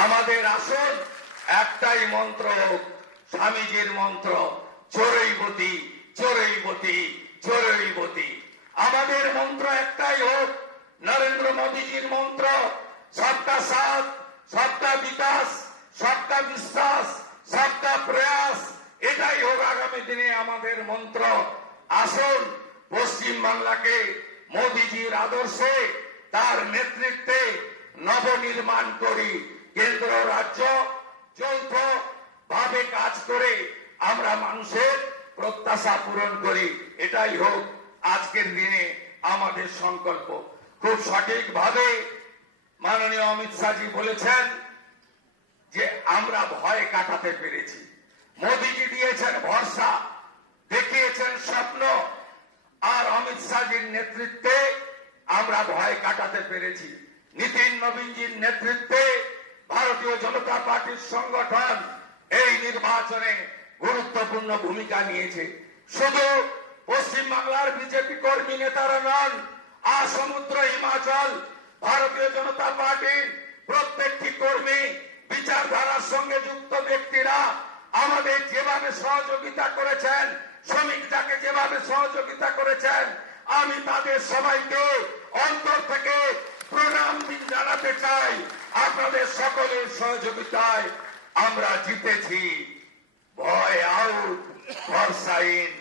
আমাদের আসল একটাই মন্ত্র, স্বামীজির মন্ত্র, চোরৈবতী চোরৈবতী চোরৈবতী। আমাদের মন্ত্র একটাই হোক নরেন্দ্র মোদীজির মন্ত্র, সবকা সাথ, সবকা বিকাশ, সবকা বিশ্বাস, সবকা প্রয়াস। এটাই হোক আগামী দিনে আমাদের মন্ত্র। আসুন পশ্চিম বাংলাকে মোদীজির আদর্শে, তার নেতৃত্বে নবনির্মাণ করি। কেন্দ্র রাজ্য যৌথ ভাবে কাজ করে আমরা মানুষের প্রত্যাশা পূরণ করি। এটাই হোক আজকের দিনে আমাদের সংকল্প। খুব সঠিকভাবে মাননীয় অমিত শাহজি বলেছেন যে আমরা ভয় কাটাতে পেরেছি। মোদীজি দিয়েছেন ভরসা, দেখিয়েছেন স্বপ্ন, আর অমিত শাহজির নেতৃত্বে আমরা ভয় কাটাতে পেরেছি। নীতিন নবীনজির নেতৃত্বে ভারতীয় জনতা পার্টির সংগঠন এই নির্বাচনে গুরুত্বপূর্ণ ভূমিকা নিয়েছে। শুধু পশ্চিম বাংলার বিজেপি কর্মী নেতারা নন, আসমুদ্র হিমাচল ভারতীয় জনতা পার্টির প্রত্যেকটি কর্মী, বিচারধারার সঙ্গে যুক্ত ব্যক্তিরা আমাদের যেভাবে সহযোগিতা করেছেন, শ্রমিকটাকে যেভাবে সহযোগিতা করেছেন, আমি তাদের সবাইকে অন্তর থেকে প্রণাম জানাতে চাই। আপনাদের সকলের সহযোগিতায় আমরা জিতেছি। ভয় আউট, ভরসা ইন।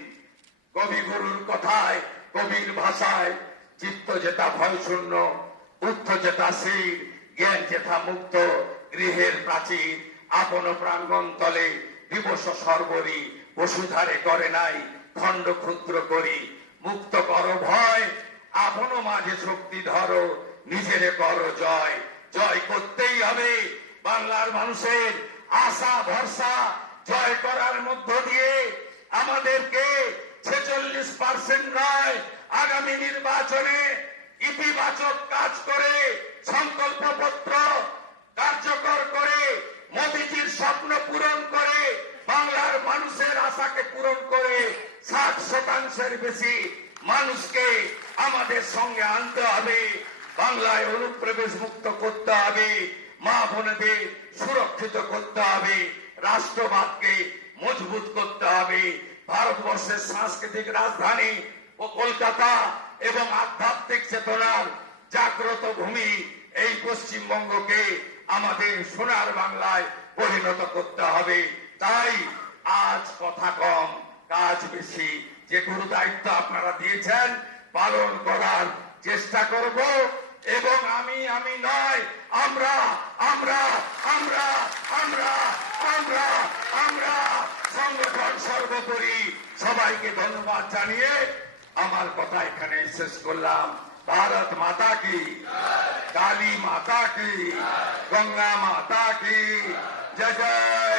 কবিগুরুর কথায়, কবির ভাষায়, চিত্ত যেটা ভয় শূন্য, উত্থ যেটা শির, জ্ঞান যেথা মুক্ত, গৃহের প্রাচীর আপন প্রাঙ্গণ তলে দিবস সর্বরি, বসুধারে করে নাই খণ্ড ক্ষুদ্র করি। মুক্ত করো ভয়, আপন মাঝে শক্তি ধরো, নিজেরে করো জয়। জয় করতেই হবে বাংলার মানুষের আশা ভরসা জয় করার মধ্য দিয়ে আমাদেরকে 46% নয়, আগামী নির্বাচনে ইতিবাচক কাজ করে, সংকল্পপত্র কার্যকর করে, মোদীজির স্বপ্ন পূরণ করে, বাংলার মানুষের আশাকে পূরণ করে 60% বেশি মানুষকে আমাদের সঙ্গে আনতে হবে। বাংলায় অনুপ্রবেশ মুক্ত করতে হবে, মা বোনেদের সুরক্ষিত করতে হবে, রাষ্ট্রবাদকে মজবুত করতে হবে। ভারতবর্ষের সাংস্কৃতিক রাজধানী ও কলকাতা এবং আধ্যাত্মিক চেতনার জাগ্রত ভূমি এই পশ্চিমবঙ্গকে আমাদের সোনার বাংলায় পরিণত করতে হবে। তাই আজ কথা কম, কাজ বেশি। যে গুরু দায়িত্ব আপনারা দিয়েছেন পালন করার চেষ্টা করব, এবং আমি নয়, আমরা আমরা আমরা আমরা আমরা আমরা সংগঠন সর্বোপরি। সবাইকে ধন্যবাদ জানিয়ে আমার কথা এখানে শেষ করলাম। ভারত মাতা কি, কালী মাতা কি, গঙ্গা মাতা কি, জয় জয়।